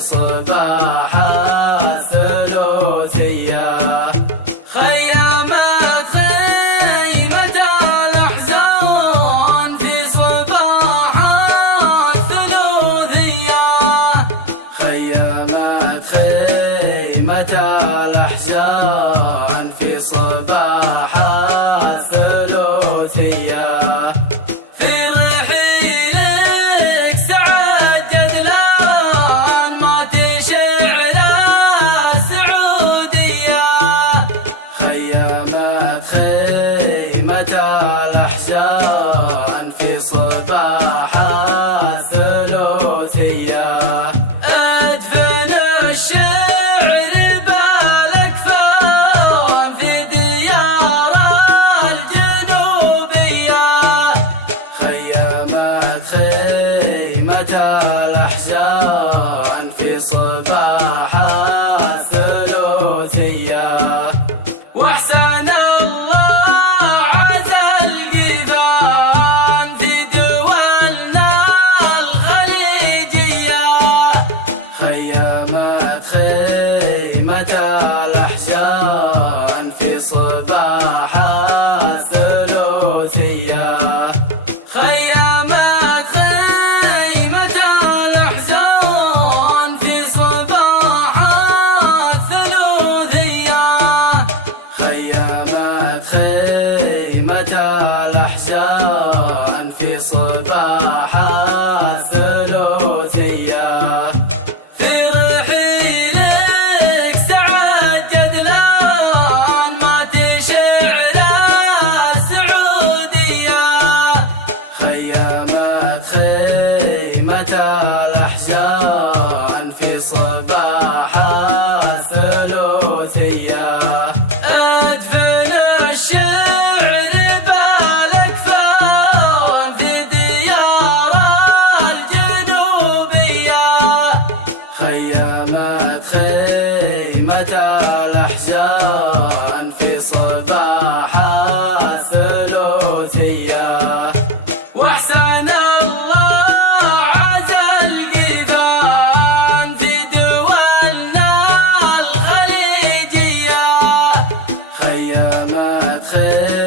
صباح الثلوثية. خيمت خيمة الأحزان في صباح الثلوثية. خيمت خيمة الأحزان في صباح الثلوثية. في رحيلك سعد جدلان ما تشعل السعودية. خيمت خيمة الأحزان في صباح الثلوثية. ادفن الشعر بالاكفان في ديار الجنوبية. خيمت خيمة الأحزان في صباح الثلوثية. واحسن الله عزا القيفان في دولنا الخليجية. خيمت خيمة الأحزان في صباح الثلوثية. خيمت خيمة الأحزان في صباح الثلوثية. خيمت خيمة الأحزان في صباح الثلوثية. في رحيلك سعد جدلان ما تشعل السعودية. خيمت خيمة الأحزان في صباح الثلوثية. ادفن الشعر بالاكفان في ديار الجنوبية. خيمت خيمة الأحزان في صباح الثلوثية. واحسن الله عزا القيفان في دولنا الخليجية. خيمت خيمة